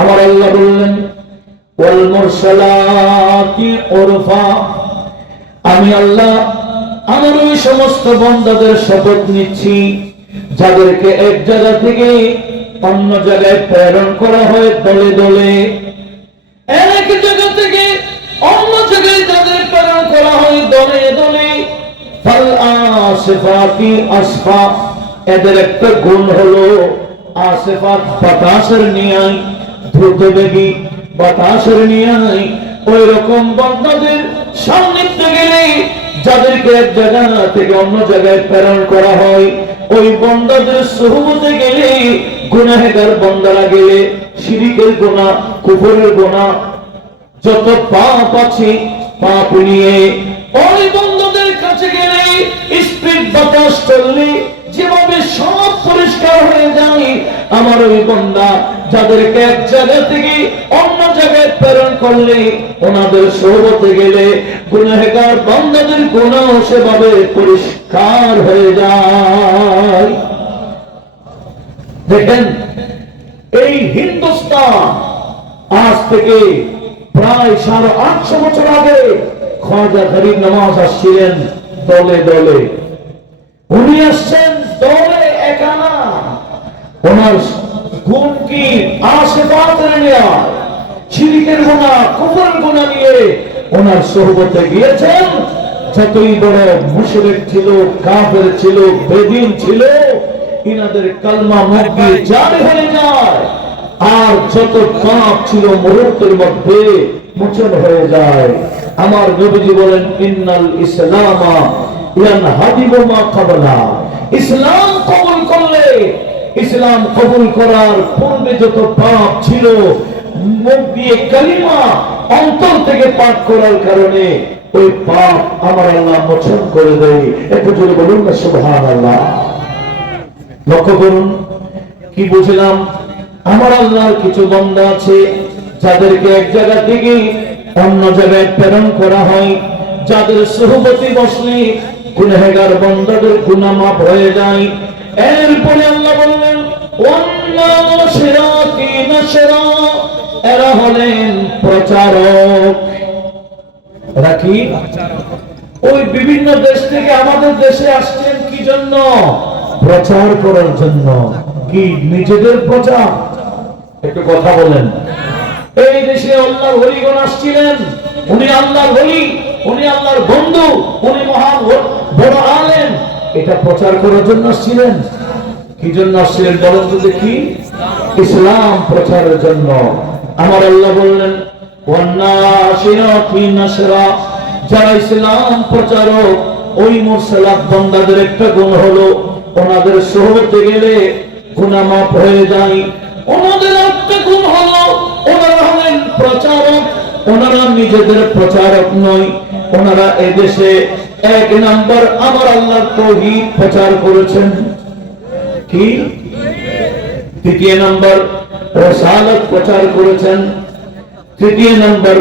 আমার আল্লাহ বললেন ওয়াল মুরসালাতি উরফা, আমি আল্লাহ আমার ওই সমস্ত বান্দাদের শপথ নিচ্ছি যাদেরকে এক জায়গা থেকে অন্য জায়গায় প্রেরণ করা হয় দলে দলে। এক জায়গা থেকে অন্য জায়গায় যাদের প্রেরণ করা হয় দলে দলে, ফাল আসিফাতি আসফা, এদের একটা গুণ হলো আসিফাত, বাতাসের ন্যায় দ্রুতবেগী, বাতাসের ন্যায়। ওই রকম বান্দাদের সান্নিধ্যে গেলে, যাদেরকে এক জায়গা থেকে অন্য জায়গায় প্রেরণ করা হয়, ওই বান্দাদের সুহবতে গেলে, গুনাহগার বান্দারা গেলে, শিরকের গুনাহ, কুফরের গুনাহ, যত পাপ আছে পাপ নিয়ে ওই বান্দাদের কাছে গেলে, স্পিড বাতাস চললে যেভাবে সব পরিষ্কার হয়ে যায়, আমার ওই বান্দা যাদেরকে এক জায়গা থেকে অন্য জায়গায় প্রেরণ করলে, ওনাদের সোহবতে গেলে, গুনাহগার বান্দাদের গুনাহ সেভাবে পরিষ্কার হয়ে যায়। দেখেন, এই হিন্দুস্তান আজ থেকে প্রায় 850 বছর আগে খাজা গরিব নওয়াজ আসছিলেন দলে দলে। উনি আসছেন দলে একা না, ওনার গুণ কি আসিফাতের নিয়ে, শিরকের গুনাহ, কুফরের গুনাহ নিয়ে ওনার সোহবতে গিয়েছেন। যতই বড় মুশরিক ছিল, কাফের ছিল, বেদিন ছিল, ইনাদের কালমা মুখে জারি হয়ে যায়, আর যত পাপ ছিল মুহূর্তের মধ্যে মোচন হয়ে যায়। আমার নবীজি বলেন ইন্নাল ইসলামা ইয়ানহাদিবু মা ক্বাবলা, ইসলাম কবুল করলে, ইসলাম কবুল করার পূর্বে যত পাপ ছিল, মুখ দিয়ে কালিমা অন্তর থেকে পাঠ করার কারণে ওই পাপ আমার আল্লাহ মোচন করে দেয়। একটু জোরে বলুন না সুবহানাল্লাহ। লক্ষ্য করুন কি বুঝলাম, আমার আল্লাহর কিছু বান্দা আছে যাদেরকে এক জায়গা থেকে অন্য জায়গায় প্রেরণ করা হয়, যাদের সুহবতে বসলে গুনাহগার বান্দাদের গুনাহ মাফ হয়ে যায়। এরপরে আল্লাহ বললেন ওয়ান্নাশিরাতি নাশরা, এরা হলেন প্রচারক। এরা কি? ওই বিভিন্ন দেশ থেকে আমাদের দেশে আসছেন কি জন্য? প্রচার করার জন্য। কি নিজেদের প্রচার? একটু কথা বলেন। এই দেশে আল্লাহর ওলিগণ আসছিলেন, উনি আল্লাহর ওলি, উনি আল্লাহর বন্ধু, উনি মহান বড় আলেম, এটা প্রচার করার জন্য আসছিলেন। কি জন্য আসছিলেন বলেন তো দেখি? ইসলাম প্রচারের জন্য। আমার আল্লাহ বললেন ওয়ান্নাশিরাতি নাশরা, যারা ইসলাম প্রচারক, ওই মুরসালাত বান্দাদের একটা গুণ হলো ওনাদের সোহবতে গেলে গুনাহ মাফ হয়ে যায়। ওনাদের একটা গুণ হলো ওনারা হলেন প্রচারক। ওনারা নিজেদের প্রচারক নয়, ওনারা এদেশে এক নাম্বার আমার আল্লাহর তাওহীদ প্রচার করেছেন। কি? দ্বিতীয় নাম্বার রিসালাত প্রচার করেছেন, তৃতীয় নাম্বার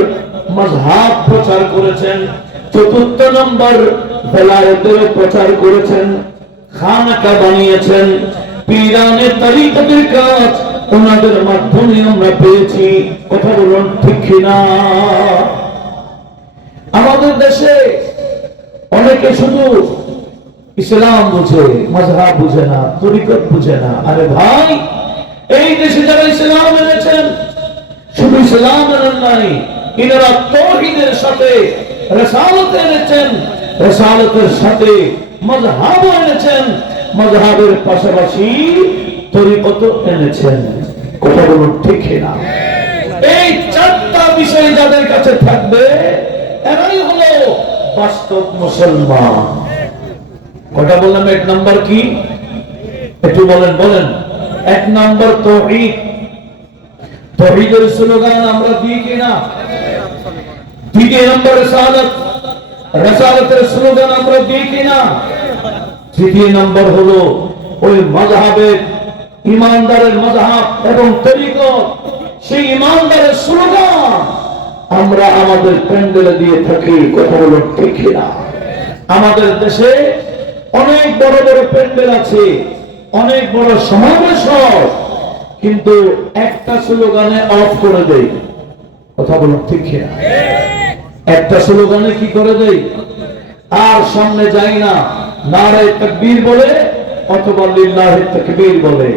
মাযহাব প্রচার করেছেন, চতুর্থ নাম্বার বেলায়েতের প্রচার করেছেন, খানকা বানিয়েছেন। পীরানে তরিকতের কাজ ওনাদের মাধ্যমে আমরা পেয়েছি। কথা বলুন ঠিক কিনা? আমাদের দেশে অনেকে শুধু ইসলাম বুঝে, মাযহাব বুঝে না, তরিকত বুঝে না। আরে ভাই, এই দেশে যারা ইসলাম এনেছেন, শুধু ইসলাম এনেন নাই, এনারা তাওহীদের সাথে রিসালাত এনেছেন, রিসালাতের সাথে মাযহাব এনেছেন, মাযহাবের পাশাপাশি তরিকত এনেছেন। কথা বলুন ঠিক কিনা? এই চারটা বিষয় যাদের কাছে থাকবে, এরাই হলো বাস্তব মুসলমান। কথা বললাম, এক নাম্বার কি? একটু বলেন বলেন। এক নাম্বার তাওহীদ। তাওহীদের স্লোগান আমরা দিই কিনা? দ্বিতীয় নাম্বার রিসালাত, রিসালাতের স্লোগান আমরা দিই কিনা? তৃতীয় নাম্বার হলো ওই মাযহাবের, ইমানদারের মাযহাব এবং তরিকত, সেই ইমানদারের স্লোগান আমরা আমাদের প্যান্ডেলে দিয়ে থাকি। কথা বলো ঠিক কিনা? আমাদের দেশে অনেক বড় বড় প্যান্ডেল আছে, অনেক বড় সমাবেশ হয়, কিন্তু একটা স্লোগানে অফ করে দেয়। কথা বলুন ঠিক কিনা? একটা স্লোগানে কি করে দেয়, আর সামনে যাই না, নারে তাকবীর বলে অথবা লিল্লাহি তাকবীর বলে,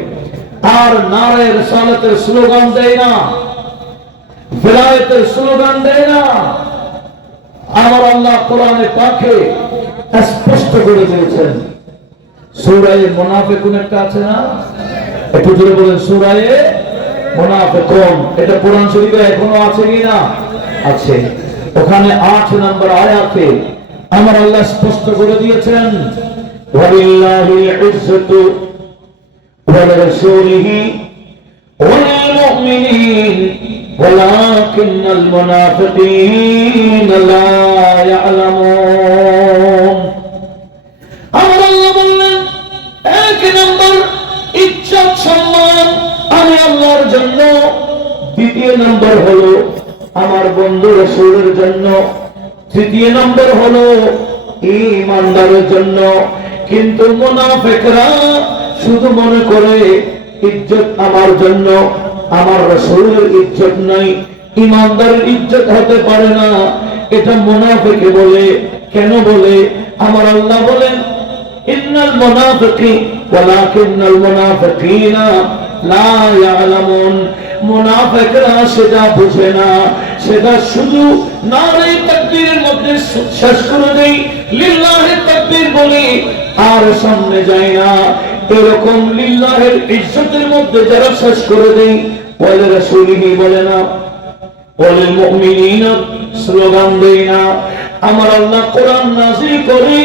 আর নারে রিসালাতের স্লোগান দেয় না, ভিলায়েতের স্লোগান দেয় না। আমার আল্লাহ কোরআনে পাকে স্পষ্ট করে দিয়েছেন, সূরা মুনাফিকুন একটা আছে না, একটু জোরে বলেন, সূরা মুনাফিকুন, এটা কোরআন শরীফে এখনো আছে কিনা? আছে। ওখানে 8 নম্বর আয়াতে আমার আল্লাহ স্পষ্ট করে দিয়েছেন, ওয়ালিল্লাহিল ইজ্জাতু ওয়া লিরাসূলিহি ওয়া লিল মুমিনিন ওয়ালাকিন্নাল মুনাফিকিনা লা ইয়ালামুন। আমার আল্লাহ বললেন, এক নম্বর ইজ্জত সম্মান আমি আল্লাহর জন্য, দ্বিতীয় নম্বর হলো আমার বন্ধু রাসূলের জন্য, তৃতীয় নম্বর হলো ঈমানদারের জন্য। কিন্তু মুনাফিকরা শুধু মনে করে ইজ্জত আমার জন্য, আমার রাসূলের ইজ্জত নাই, ঈমানদারের ইজ্জত হতে পারে না, এটা মুনাফিকে বলে। কেন বলে? আমার আল্লাহ বলেন, ইন্নাল মুনাফিকিন ওয়ালাকিন্নাল মুনাফিকিনা লা ইয়ালামুন। মুনাফিকরা সেটা বুঝে না, সেটা শুধু নারে তাকবীরের মধ্যে শেষ করে দেয়, লিল্লাহি তাকবীর বলে আর সামনে যায় না। এরকম লিল্লাহির ইজ্জতের মধ্যে যারা শেষ করে দেয়, ওয়ালি রাসূলিহি বলে না, ওয়ালিল মুমিনিনা স্লোগান দেয় না, আমার আল্লাহ কোরআন নাযিল করে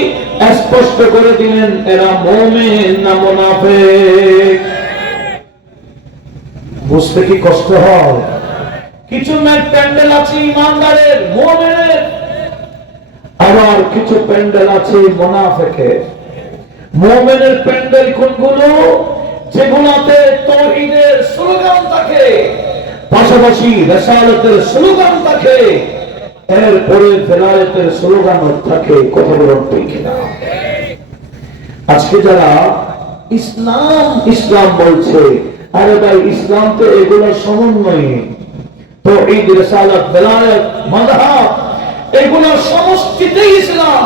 স্পষ্ট করে দিলেন এরা মুমিন না মুনাফিক। বুঝতে কি কষ্ট হয়? কিছু প্যান্ডেল আছে ইমানদারের মুমিনের, আবার কিছু প্যান্ডেল আছে মুনাফিকের। মুমিনের প্যান্ডেল কোনগুলো? যেগুলোতে তাওহীদের স্লোগান থাকে, পাশাপাশি রিসালাতের স্লোগান থাকে, এরপরে ভিলায়েতের স্লোগানও থাকে। কথা বলুন ঠিক না? আজকে যারা ইসলাম ইসলাম বলছে, আরে ভাই ইসলাম তো এগুলো সমন্বয়, তাওহীদ, রিসালাত, ভিলায়েত, মাযহাব, এগুলো সমষ্টিতেই ইসলাম।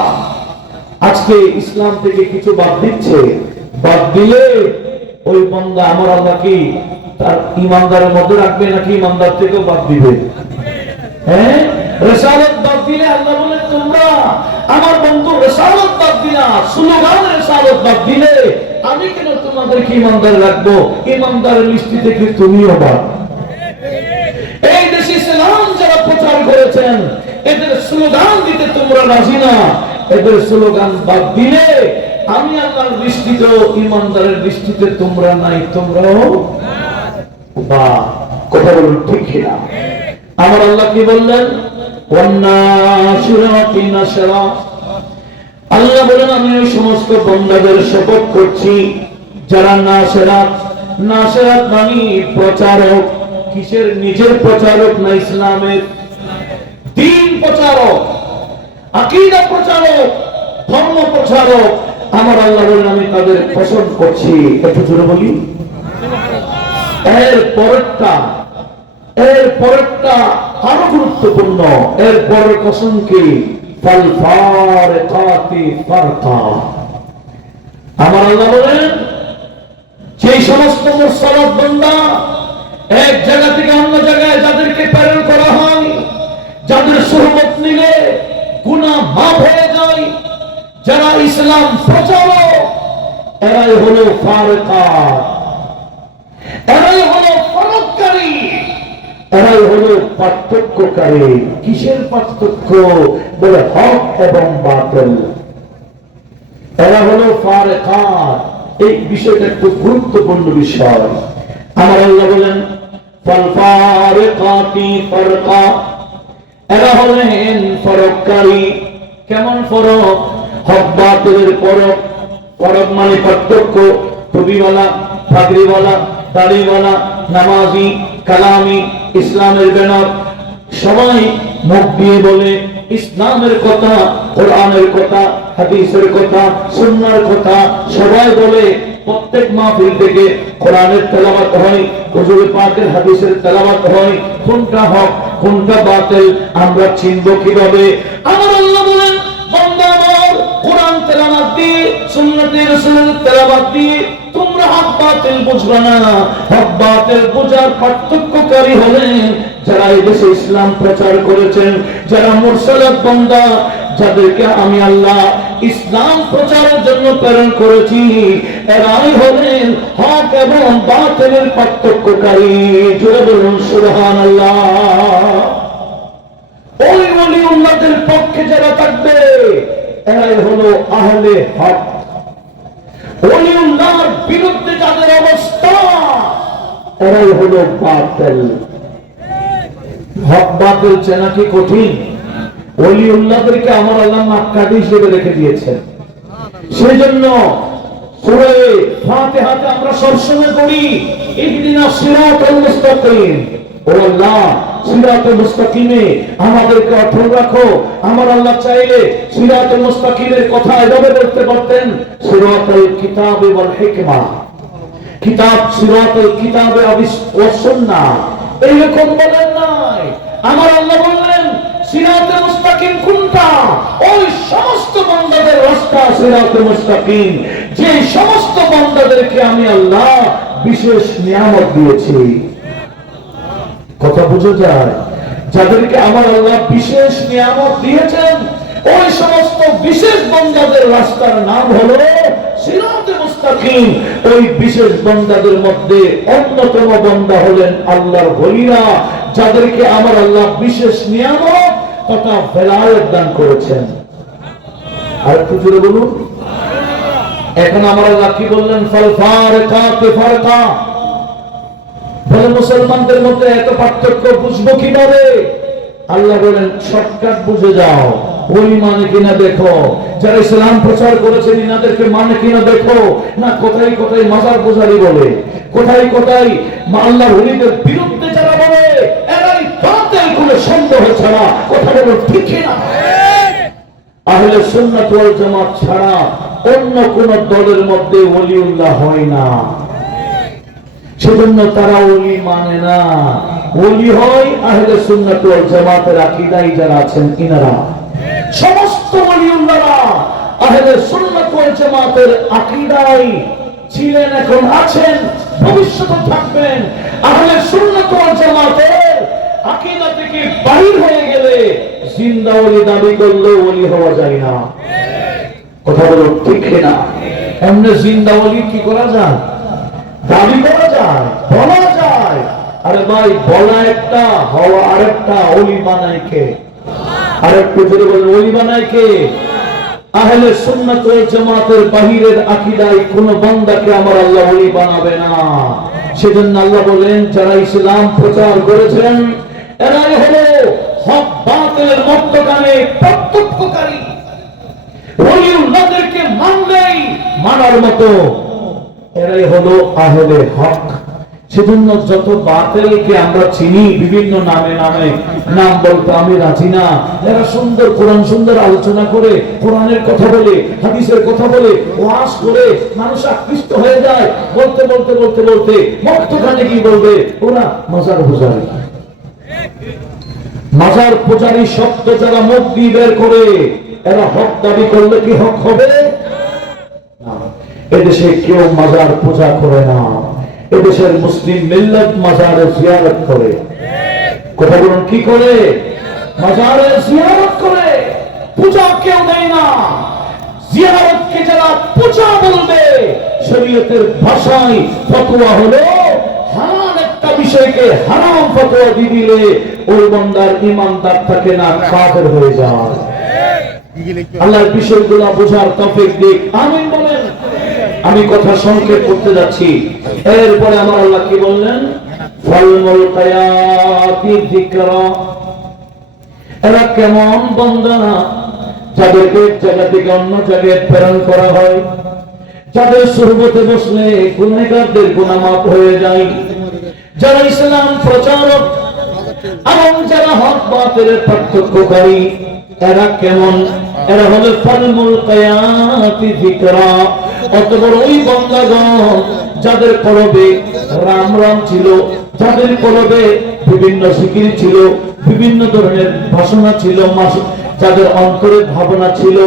আজকে ইসলাম থেকে কিছু বাদ দিচ্ছে, বাদ দিলে ওই বান্দা আমার আল্লাহ কি তার ইমানদারের মধ্যে রাখবে নাকি ইমানদার থেকেও বাদ দিবে? হ্যাঁ, রিসালাত বাদ দিলে আল্লাহ বলে তোমরা আমার বন্ধু রিসালাত বাদ দিলা, স্লোগান রিসালাত বাদ দিলে আমি কেন তোমাদেরকে ইমানদার রাখবো? ইমানদারের লিস্টি থেকে তুমিও বাদ। এই দেশে ইসলাম যারা প্রচার করেছেন এদের স্লোগান দিতে তোমরা রাজি না, এদের স্লোগান বাদ দিলে আমি আল্লাহর দৃষ্টিতে, ইমানদারের দৃষ্টিতে তোমরা নাই, তোমরাও বা। কথা বলুন ঠিক কিনা? আমার আল্লাহ কি বললেন? ওয়ান্নাশিরাতি নাশরা। আল্লাহ বলেন আমি ওই সমস্ত বান্দাদের শপথ করছি যারা নাশরাত, নাশরাত মানে প্রচারক। কিসের? নিজের প্রচারক না, ইসলামের দ্বীন প্রচারক, আকীদা প্রচারক, ধর্ম প্রচারক। আমার আল্লাহ বলেন আমি তাদের পছন্দ করছি। একটু জোরে বলি। এর পরেরটা আরো গুরুত্বপূর্ণ। এর পরের কসম কি? ফাল ফারিকাতি ফারকা। আমার আল্লাহ বলেন যে সমস্ত মুরসালাত বান্দা এক জায়গা থেকে অন্য জায়গায় যাদেরকে প্রেরণ করা হয়, যাদের সুহবত নিলে গুনাহ মাফ হয়ে যায়, যারা ইসলাম প্রচারক, এরাই হলো ফারিকা, এরাই হলো ফরককারী, এরাই হলো পার্থক্যকারী। কিসের পার্থক্য? বলে হক এবং বাতিল। এরা হলো ফারিকা। এই বিষয়টা খুব গুরুত্বপূর্ণ বিষয়। আমার আল্লাহ বলেন ফাল ফারিকাতি ফারকা, এরা হলেন ফরককারী। কেমন ফরক? হক বাতিলের ফরক। ফরক মানে পার্থক্য। টুপিওয়ালা, পাগড়িওয়ালা, দাড়িওয়ালা, নামাজি, কালামি, ইসলামের ব্যানার, সবাই মুখ দিয়ে বলে ইসলামের কথা, কোরআনের কথা, হাদিসের কথা, সুন্নাহর কথা সবাই বলে, প্রত্যেক মাহফিল থেকে কোরআনের তেলাওয়াত হয়, হুজুর পাকের হাদিসের তেলাওয়াত হয়। কোনটা হক কোনটা বাতিল আমরা চিনব কিভাবে? আমার আল্লাহ বলেন, বান্দা আমার কোরআন তেলাওয়াত দিয়ে, সুন্নতে রাসূলের তেলাওয়াত দিয়ে তোমরা হক বাতিল বুঝবে না। হক বাতিল বোঝার পার্থক্যকারী হলেন যারা এই দেশে ইসলাম প্রচার করেছেন, যারা মুরসালাত বান্দা, যাদেরকে আমি আল্লাহ ইসলাম প্রচারের জন্য প্রেরণ করেছি, এরাই হলেন হক এবং বাতিলের পার্থক্যকারী। জোরে বলুন সুবহানাল্লাহ। ওই ওলিউল্লাহদের পক্ষে যারা থাকবে এরাই হলো আহলে হক। ওলিউল্লাহর বিরুদ্ধে যাদের অবস্থা এরাই হলো বাতিল। হক বাতিল চেনা কি কঠিন? ওলিউল্লাহদেরকে আমার আল্লাহ মাপকাঠি হিসেবে রেখে দিয়েছেন। সেজন্য সূরা ফাতিহাতে আমরা সবসময় পড়ি ইহদিনাস সিরাতাল মুস্তাকিম। ও আল্লাহ, সিরাতুল মুস্তাকিমে আমাদেরকে অটল রাখো। আমার আল্লাহ চাইলে সিরাতুল মুস্তাকিমের কথা এভাবে বলতে পারতেন, সিরাতুল কিতাবে ওয়াল হিকমা। কিতাব সিরাতুল কিতাবে ওয়াস সুন্নাহ, এইরকম বলেন নাই। আমার আল্লাহ বললেন সিরাতুল মুস্তাকিম কোনটা? ওই সমস্ত বান্দাদের রাস্তা সিরাতুল মুস্তাকিম, যে সমস্ত বান্দাদেরকে আমি আল্লাহ বিশেষ নিয়ামত দিয়েছি। কথা বুঝা যায়? যাদেরকে আমার আল্লাহ বিশেষ নিয়ামত দিয়েছেন, ওই সমস্ত বিশেষ বান্দাদের রাস্তার নাম হলো সিরাতুল মুস্তাকিম। ওই বিশেষ বান্দাদের মধ্যে অন্যতম বান্দা হলেন আল্লাহর ওলিরা, যাদেরকে আমার আল্লাহ বিশেষ নিয়ামত তথা ভেলায়েত দান করেছেন। আর একটু জোরে বলুন। এখন আমার আল্লাহ কি বললেন? ফাল ফারিকাতি ফারকা। বলে মুসলমানদের মধ্যে এত পার্থক্য বুঝবো কিভাবে? আল্লাহ বলেন শর্টকাট বুঝে যাও। ওই মানে কিনা দেখো, যারা ইসলাম প্রচার করেছেন ইনাদেরকে মানে কিনা দেখো। না কোথায় কোথায় মাজার পূজারি বলে, কোথায় কোথায় আল্লাহর ওলিদের বিরুদ্ধে যারা বলে, এরাই বাতিল কোনো সন্দেহ ছাড়া। কথা বলো ঠিক না? আহলে সুন্নাত ওয়াল জামাত ছাড়া অন্য কোন দলের মধ্যে ওলিউল্লাহ হয় না। সেজন্য তারা ওলি মানে না। ওলি হয় আহলে সুন্নাত ওয়াল জামাতের আকীদায় যারা আছেন ইনারা। সমস্ত ওলিউল্লাহরা আহলে সুন্নাত ওয়াল জামাতের আকীদায় ছিলেন, এখন আছেন, ভবিষ্যতে থাকবেন। আহলে সুন্নাত ওয়াল জামাতের আকীদা থেকে বাহির হয়ে গেলে জিন্দা ওলি দাবি করলেও ওলি হওয়া যায় না। কথা বলো ঠিক না? এমনি জিন্দা ওলি কি করা যায়? দাবি করা যায়, বলা যায়। আরে ভাই, বলা একটা, হওয়া আরেকটা। ওলি বানায় কে? আরেকটু জোরে বলেন, ওলি বানায় কে? আহলে সুন্নাত ওয়াল জামাতের বাহিরের আকীদায় কোন বান্দাকে আমার আল্লাহ ওলি বানাবে না। সেজন্য আল্লাহ বলেন যারা ইসলাম প্রচার করেছেন এরাই হলো হক বাতিলের মধ্যখানে পার্থক্যকারী। ওলিউল্লাহদেরকে মানলেই মানার মতো এরাই হলো আহলে হক। সেজন্য যত বাতিলকে আমরা চিনি বিভিন্ন নামে নামে নাম বলতে আমি রাজি না। এরা সুন্দর কোরআন সুন্দর আলোচনা করে, কোরআনের কথা বলে, হাদিসের কথা বলে, ওয়াজ করে, মানুষ আকৃষ্ট হয়ে যায়। বলতে বলতে বলতে বলতে মধ্যখানে কি বলবে? ওরা মাজার পূজারী। মাজার পূজারী শব্দ যারা মুখ দিয়ে বের করে, এরা হক দাবি করলে কি হক হবে? না। এদেশে কেউ মাজার পূজা করে না। এদেশের মুসলিম মিল্লাত মাজারে জিয়ারত করে। কথা বলুন, কি করে? মাজারে জিয়ারত করে। পূজা কেউ দেয় না। জিয়ারতকে যারা পূজা বলবে, শরীয়তের ভাষায় ফতোয়া হলো হারাম একটা বিষয়কে হারাম ফতোয়া দিয়ে দিলে ওই বান্দার ঈমানদার থাকে না, কাফের হয়ে যায়। আল্লাহর বিষয়গুলো বোঝার তৌফিক দিক। আমিন বলেন। আমি কথা সংক্ষেপ করতে যাচ্ছি। এরপরে আমার আল্লাহ কি বললেন? ফাল মুলকিয়াতি যিকরা। এরা কেমন বান্দা? যাদেরকে এক জায়গা থেকে অন্য জায়গায় প্রেরণ করা হয়, যাদের সুহবতে বসলে গুনাহগারদের গুনাহ মাফ হয়ে যায়, যারা ইসলাম প্রচারক এবং যারা হক বাতিলের পার্থক্যকারী। এরা কেমন? এরা হলো ফাল মুলকিয়াতি যিকরা। অত বড় ওই বান্দাগণ যাদের কলবে রাম রাম ছিল, যাদের কলবে বিভিন্ন জিকির ছিল, বিভিন্ন ধরনের ভাষণা ছিল, যাদের অন্তরে ভাবনা ছিল,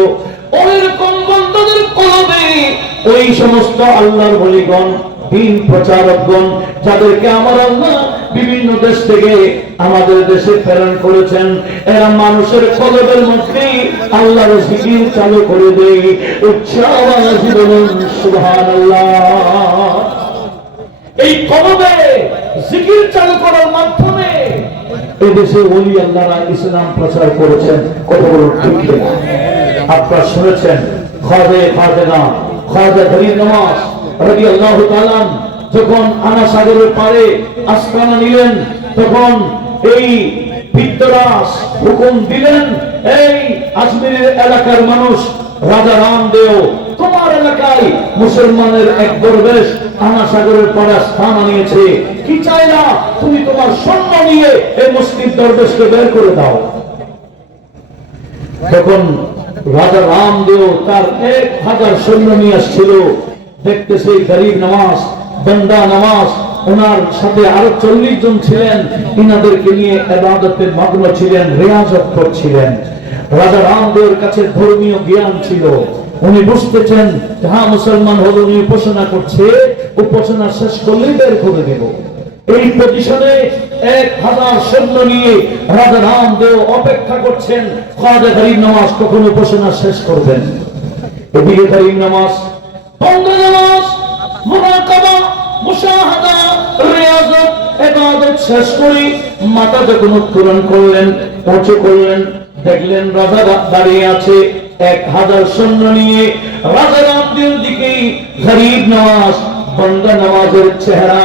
ওইরকম বান্দাদের কলবে ওই সমস্ত আল্লাহর ওলিগণ, দ্বীন প্রচারকগণ, যাদেরকে আমার আল্লাহ বিভিন্ন দেশ থেকে আমাদের দেশে প্রেরণ করেছেন, এরা মানুষের কলবের মধ্যে আল্লাহর জিকির চালু করে দেয়। উচ্চ আওয়াজে বলুন সুবহানাল্লাহ। এই কলবে জিকির চালু করার মাধ্যমে এদেশে ওলি আল্লাহরা ইসলাম প্রচার করেছেন। কত বড় ঠিক না? আপনারা শুনেছেন খাজা গরিব নওয়াজ রাদিয়াল্লাহু তাআলা যখন আনা সাগরের পারে আস্তানা নিলেন, তখন এই বিদ্যরাজ হুকুম দিলেন, এই আজমিরের এলাকার মানুষ, রাজা রামদেও, তোমার এলাকায় মুসলমানের এক দরবেশ আনা সাগরের পারে আস্তানা নিয়েছে, কি চাই না তুমি তোমার সৈন্য নিয়ে এই মুসলিম দরবেশকে বের করে দাও। তখন রাজা রামদেও তার 1000 সৈন্য নিয়ে আসছিল। দেখতেছে গরিব নওয়াজ, বান্দা নওয়াজ, ওনার সাথে আরো 40 জন ছিলেন, ইনাদেরকে নিয়ে ইবাদতে মগ্ন ছিলেন, রিয়াজত করছিলেন। রাজা রামদেবের কাছে ধর্মীয় জ্ঞান ছিল, উনি বুঝতেছেন হ্যাঁ মুসলমান হলো, উনি উপাসনা করছে, উপাসনা শেষ করলেই বের করে দেব। এই পজিশনে 1000 সৈন্য নিয়ে রাজা রামদেব অপেক্ষা করছেন খাজা গরিব নওয়াজ কখন উপাসনা শেষ করবেন। এদিকে গরিব নওয়াজ নামাজ, মুরাকাবা, মুশাহাদা, রিয়াজত, ইবাদত শেষ করে মাথা যখন উত্তোলন করলেন, উঁচু করলেন, দেখলেন রাজা দাঁড়িয়ে আছে 1000 সৈন্য নিয়ে। রাজা রামদেবের দিকে গরিব নওয়াজ, বান্দা নওয়াজের চেহারা,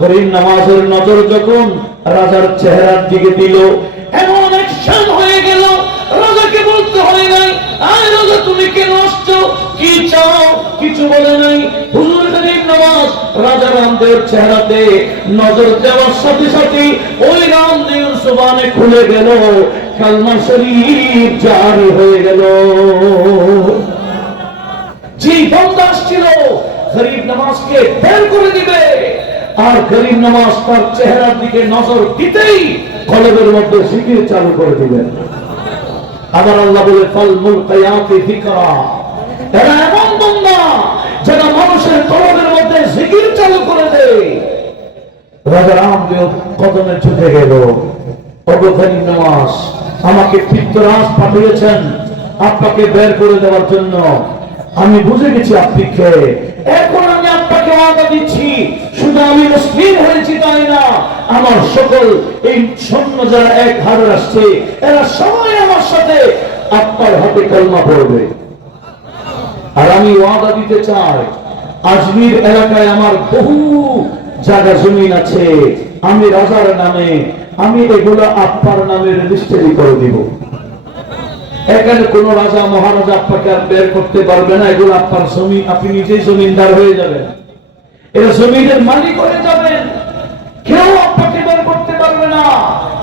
গরিব নওয়াজের নজর যখন রাজার চেহারার দিকে দিল, এমন অ্যাকশন হয়ে গেল, রাজাকে বলতে হয় নাই, আয় রাজা তুমি কেন আসছো, কি চাও, কিছু বলে নাই। হুজুর গরিব নওয়াজ রাজা রামদেবের চেহারাতে নজর দেওয়ার সাথে সাথে ওই রামদেবের জবানে খুলে গেল, কালমা শরীফ জারি হয়ে গেল। যে বান্দা ছিল গরিব নওয়াজকে বের করে দিবে, আর গরিব নওয়াজ তার চেহারার দিকে নজর দিতেই কলবের মধ্যে জিকির চালু করে দিবেন। আবার আল্লাহ বলে ফাল মুলকিয়াতি যিকরা, এরা এমন বান্দা যারা মানুষের কলবের মধ্যে জিকির চালু করে দেয়। রাজা রামদেব কদমে ঝুঁকে গেল, ওগো গরিব নওয়াজ, আমাকে পিত্তরাজ পাঠিয়েছেন আপনাকে বের করে দেওয়ার জন্য। আমি বুঝে গেছি আপনি কে, এখন আমি আপনাকে ওয়াদা দিচ্ছি, শুধু আমি মুসলিম হয়েছি তাই না, আমার সকল এই সৈন্য যারা 1000 আসছে, এরা সবাই আমার সাথে আপনার হাতে কলমা পড়বে। আর আমি ওয়াদা দিতে চাই, আজমির এলাকায় আমার বহু জায়গা জমিন আছে, আমি রাজার নামে আমি এগুলো আপনার নামে রেজিস্ট্রি করে দিব। এখানে কোন রাজা মহারাজা আপনাকে আর বের করতে পারবে না, এগুলো আপনার জমি, আপনি নিজেই জমিনদার হয়ে যাবেন, এরা জমিনের মালিক হয়ে যাবেন, কেউ আপনাকে বের করতে পারবে না।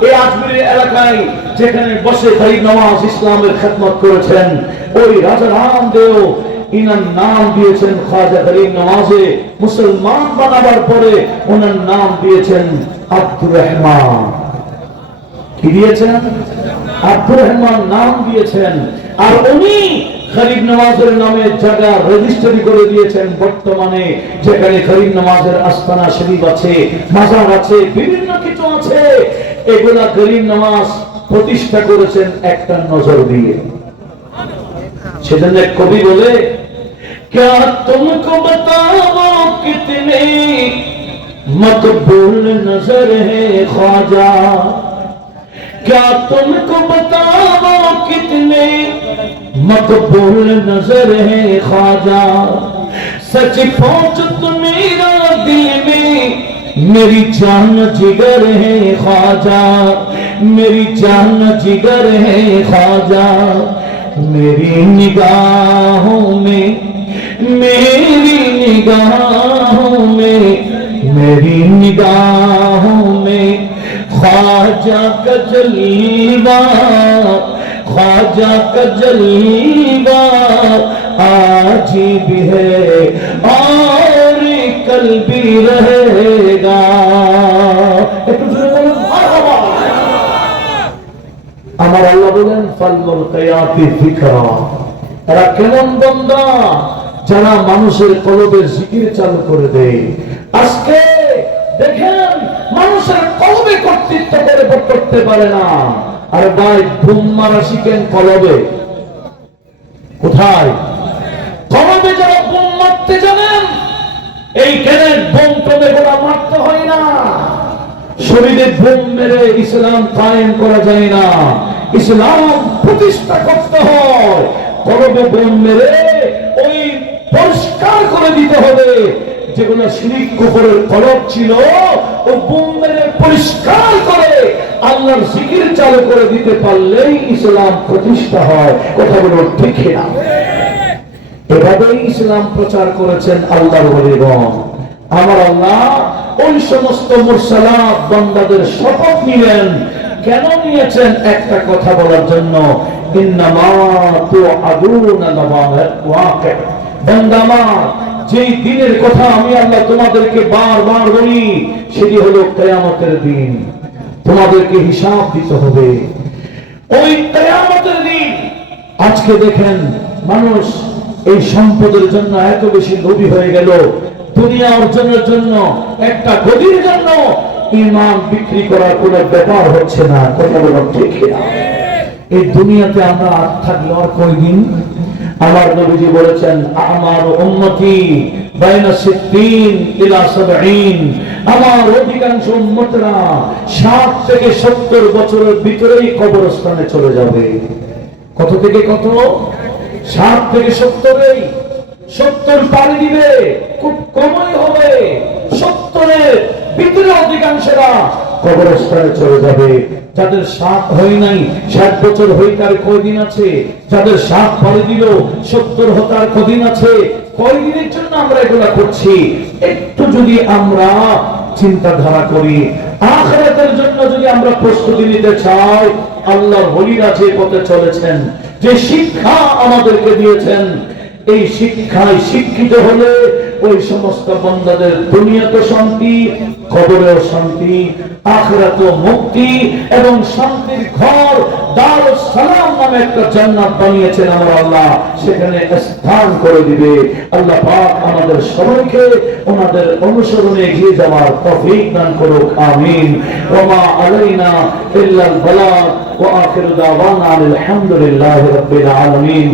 এই আজমিরের এলাকায় যেখানে বসে গরিব নওয়াজ ইসলামের খেদমত করেছেন, ওই রাজা রামদেব ইনার নাম দিয়েছেন খাজা গরিব নওয়াজে। মুসলমান বানাবার পরে ওনার নাম দিয়েছেন আব্দুর রহমান। কি দিয়েছেন? আব্দুর রহমান নাম দিয়েছেন। আর উনি গরিব নওয়াজের নামে জায়গা রেজিস্ট্রি করে দিয়েছেন বর্তমানে, যেখানে গরিব নওয়াজের আস্তানা শরীফ আছে, মাজার আছে, বিভিন্ন কিছু আছে, এগুলা গরিব নওয়াজ প্রতিষ্ঠা করেছেন একটা নজর দিয়ে। সেজন্য কবি বলে, क्या तुमको बताओ कितने मकबूल नजर है ख्वाजा, क्या तुमको बताओ कितने मकबूल नजर है ख्वाजा, सच पहुंच तो मेरा दिल में मेरी जान जिगर है ख्वाजा, मेरी जान जिगर है ख्वाजा, मेरी निगाहों में, मेरी निगाहों में, मेरी निगाहों में ख्वाजा का जलवा, ख्वाजा का जलवा आज भी है और कल भी रहेगा। একটু জোরে বলুন মারহাবা। আমার আল্লাহ বলেন ফালমুল কিয়াতি যিকরা, এরা কেমন বান্দা যারা মানুষের কলবে জিকির চালু করে দেয়। আজকে দেখেন মানুষের কলবে কর্তৃত্ব করে করতে পারে না। আর ভাই বুম মারা শিখেন কলবে, কোথায়? কলবে যারা বুম মারতে জানেন, এই গ্রেনেড বোম টোমে গোলা মারতে হয় না। শরীরে বুম মেরে ইসলাম কায়েম করা যায় না, ইসলাম প্রতিষ্ঠা করতে হয়। কলবে বোম মেরে ওই পরিষ্কার করে দিতে হবে যেগুলো শিরক কুফরের কলব ছিল, ও বুম মেরে পরিষ্কার করে আল্লাহর জিকির চালু করে দিতে পারলেই ইসলাম প্রতিষ্ঠা হয়। কথা বলো ঠিক না? এভাবেই ইসলাম প্রচার করেছেন আল্লাহর ওলিগণ। আমার আল্লাহ ওই সমস্ত মুরসালাত বান্দাদের শপথ নিলেন। কেন নিয়েছেন? একটা কথা বলার জন্য, ইন্নামা তুআদুনা লাওয়াকি। বান্দা আমার, যেই দিনের কথা আমি আল্লাহ তোমাদেরকে বারবার বলি, সেটি হলো কিয়ামতের দিন। তোমাদেরকে হিসাব দিতে হবে ওই কিয়ামতের দিন। আজকে দেখেন মানুষ এই সম্পদের জন্য এত বেশি লোভী হয়ে গেল, দুনিয়া অর্জনের জন্য, একটা গদির জন্য ঈমান বিক্রি করার কোনো ব্যাপার হচ্ছে না। কথা বলো ঠিক না? এই দুনিয়াতে আমরা আর থাকলে আর কয়দিন? আমার নবীজি বলেছেন আমার উম্মতি বাইনা 60 ইলা 70, আমার অধিকাংশ উম্মতরা 60 থেকে 70 বছরের ভিতরেই কবরস্থানে চলে যাবে। কত থেকে কত? 60 থেকে 70। 70 পাড়ি দিবে, খুব কমই হবে। 70-এর ভিতরে অধিকাংশরা কবরস্থানে চলে যাবে। যাদের 60 হয় নাই, 60 বছর হইতার কয়দিন আছে? যাদের 60 পাড়ি দিল, 70 হতার কদিন আছে? কয়দিনের জন্য আমরা এগুলা করছি? একটু যদি আমরা চিন্তাধারা করি, আখিরাতের জন্য যদি আমরা প্রস্তুতি নিতে চাই, আল্লাহর ওলিরা যে পথে চলেছেন, যে শিক্ষা আমাদেরকে দিয়েছেন, এই শিক্ষায় শিক্ষিত হলে ওই সমস্ত বান্দাদের দুনিয়াতে শান্তি, কবরেও শান্তি, আখিরাতেও মুক্তি এবং শান্তির ঘর দারুস সালাম নামে একটা জান্নাত বানিয়েছেন আমার আল্লাহ, সেখানে স্থান করে দিবে। আল্লাহ পাক আমাদের সবাইকে ওনাদের অনুসরণে এগিয়ে যাওয়ার তৌফিক দান করুক, আমিন। ওয়া মা আলাইনা ইল্লাল বালাগ ওয়া আখিরু দাওয়ানা আলহামদুলিল্লাহি রাব্বিল আলামিন।